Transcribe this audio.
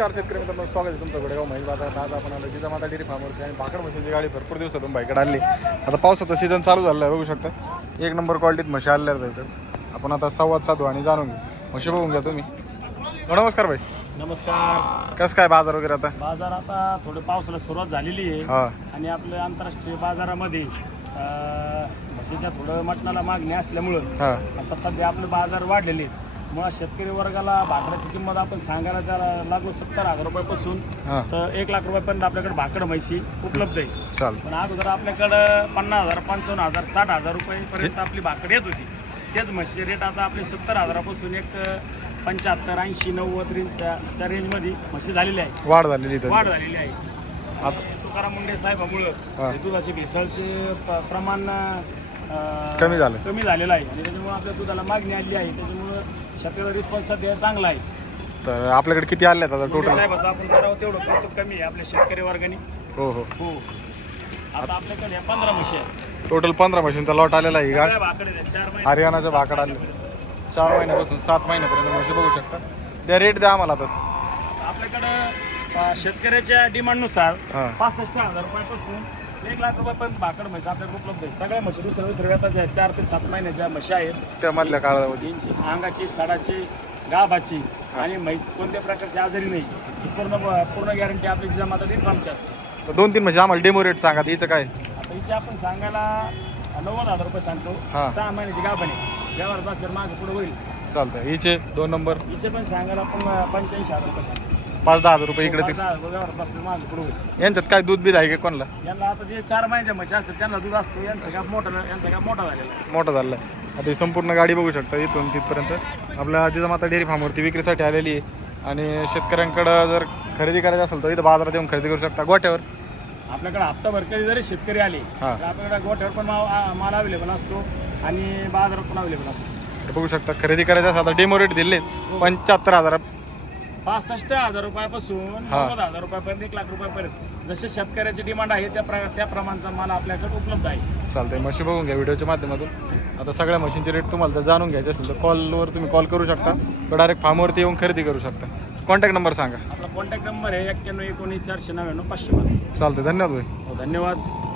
नमस्कार शेतकरी मित्रांनो, स्वागत आहे तुमचं गोडेगाव महिल बाजारात. आज आपण आलो जिजामाता डेअरी फार्मवरती आणि भाकड म्हशींची गाडी भरपूर दिवसातून बाईकडे आणली. आता पावसाचा सीझन चालू झाला आहे, बघू शकता एक नंबर क्वालिटीत म्हशी आलेल्या आहेत. आपण आता संवाद साधू आणि जाणून घेऊ. म्हशी बघून घ्या तुम्ही. नमस्कार भाई. नमस्कार. कसं काय बाजार वगैरे आता? बाजार आता थोडं पावसाला सुरुवात झालेली आहे हां आणि आपल्या आंतरराष्ट्रीय बाजारामध्ये म्हशीच्या थोडं मटणाला मागणी असल्यामुळं हां आता सध्या आपले बाजार वाढलेले आहेत. मग शेतकरी वर्गाला भाकऱ्याची किंमत आपण सांगायला त्याला लागू 70,000 रुपयापासून हां तर 1,00,000 रुपयापर्यंत आपल्याकडे भाकड म्हशी उपलब्ध आहे. चालेल. पण अगोदर आपल्याकडं 50,000, 55,000, 60,000 रुपयेपर्यंत आपली भाकड येत होती. तेच म्हशीचे रेट आता आपले 70,000पासून एक 75, 80, 90 रेंजच्या रेंजमध्ये म्हशी झालेली आहे. वाढ झालेली इथं. वाढ झालेली आहे. आता तुकाराम मुंडे साहेबामुळं दुधाचे भेसळचे प्रमाण कमी झालं. कमी झालेलं आहे आणि त्याच्यामुळे आपल्या दुधाला मागणी आली आहे. त्याच्यामुळं शेतकऱ्याला रिस्पॉन्स सध्या चांगला आहे. तर आपल्याकडे किती आले आता मुंडे टोटल? साहेबाचं आपण करावं तेवढं कौतुक कमी आहे आपल्या शेतकरी वर्गाने. हो हो. हो. आता आपल्याकडे 15 म्हशी आहेत. टोटल 15 म्हशींचा लॉट आलेला आहे. सगळ्या भाकड आहेत. 4 महिने हरियाणाचं भाकड आले 4 महिन्यापासून 7 महिन्यापर्यंत म्हशी बघू शकता. द्या रेट द्या आम्हाला तसं. आपल्याकडं शेतकऱ्याच्या डिमांडनुसार हां 65,000 रुपयापासून 1,00,000 रुपयापर्यंत भाकड म्हशी आपल्याकडे उपलब्ध आहे. सगळ्या म्हशी दुसऱ्या व्यताच्या 4 ते 7 महिन्याच्या म्हशी आहेत. त्या मधल्या काळामध्ये अंगाची, साडाची, गाभाची आणि म्हैस कोणत्या प्रकारची आजारी नाही ही पूर्ण गॅरंटी आपली जिजामाता डेअरी फार्मची असते. तर 2-3 म्हणजे आम्हाला डेमो रेट सांगा. हिचं काय? आता हिचे आपण सांगायला 90,000 रुपये सांगतो. हां. 6 महिन्याची गाभाने व्यवहार असल्यावर माझं पुढे होईल. चालतं. हिचे 2 नंबर हिचे पण सांगायला आपण 85,000 रुपये सांगतो. 5-10 हजार रुपये इकडे व्यवहार असल्यावर माझं पुढे होईल. यांच्यात काय दूध बीज आहे का कोणाला? यांना आता जे 4 महिन्याच्या म्हशी असतात त्यांना दूध असतो. यांचा गॅप मोठा झालेला आहे. मोठं झालं आहे. आता ही संपूर्ण गाडी बघू शकता इथून तिथपर्यंत आपल्या जिजामाता डेअरी फार्मवरती विक्रीसाठी आलेली आहे. आणि शेतकऱ्यांकडं जर खरेदी करायची असेल तर इथं बाजारात येऊन खरेदी करू शकता. गोठ्यावर आपल्याकडे हप्ताभर कधी जरी शेतकरी आले हां. तर आपल्याकडे गोठ्यावर पण माल अवेलेबल असतो आणि बाजारात पण अवेलेबल असतो. हे बघू शकता. खरेदी करायचं असेल तर डेमो रेट दिले 75,000. 65,000 रुपयापासून 90,000 रुपयापर्यंत 1,00,000 रुपयापर्यंत जसे शेतकऱ्याची डिमांड आहे त्या प्रमाणाचा माल आपल्याकडे उपलब्ध आहे. चालतंय. म्हशी बघून घ्या व्हिडिओच्या माध्यमातून. आता सगळ्या मशीनचे रेट तुम्हाला जर जाणून घ्यायचे असेल तर कॉलवर तुम्ही कॉल करू शकता किंवा डायरेक्ट फार्मवरती येऊन खरेदी करू शकता. कॉन्टॅक्ट नंबर सांगा. आपला कॉन्टॅक्ट नंबर आहे 91 19 499 505. चालतंय. धन्यवाद भाई. धन्यवाद.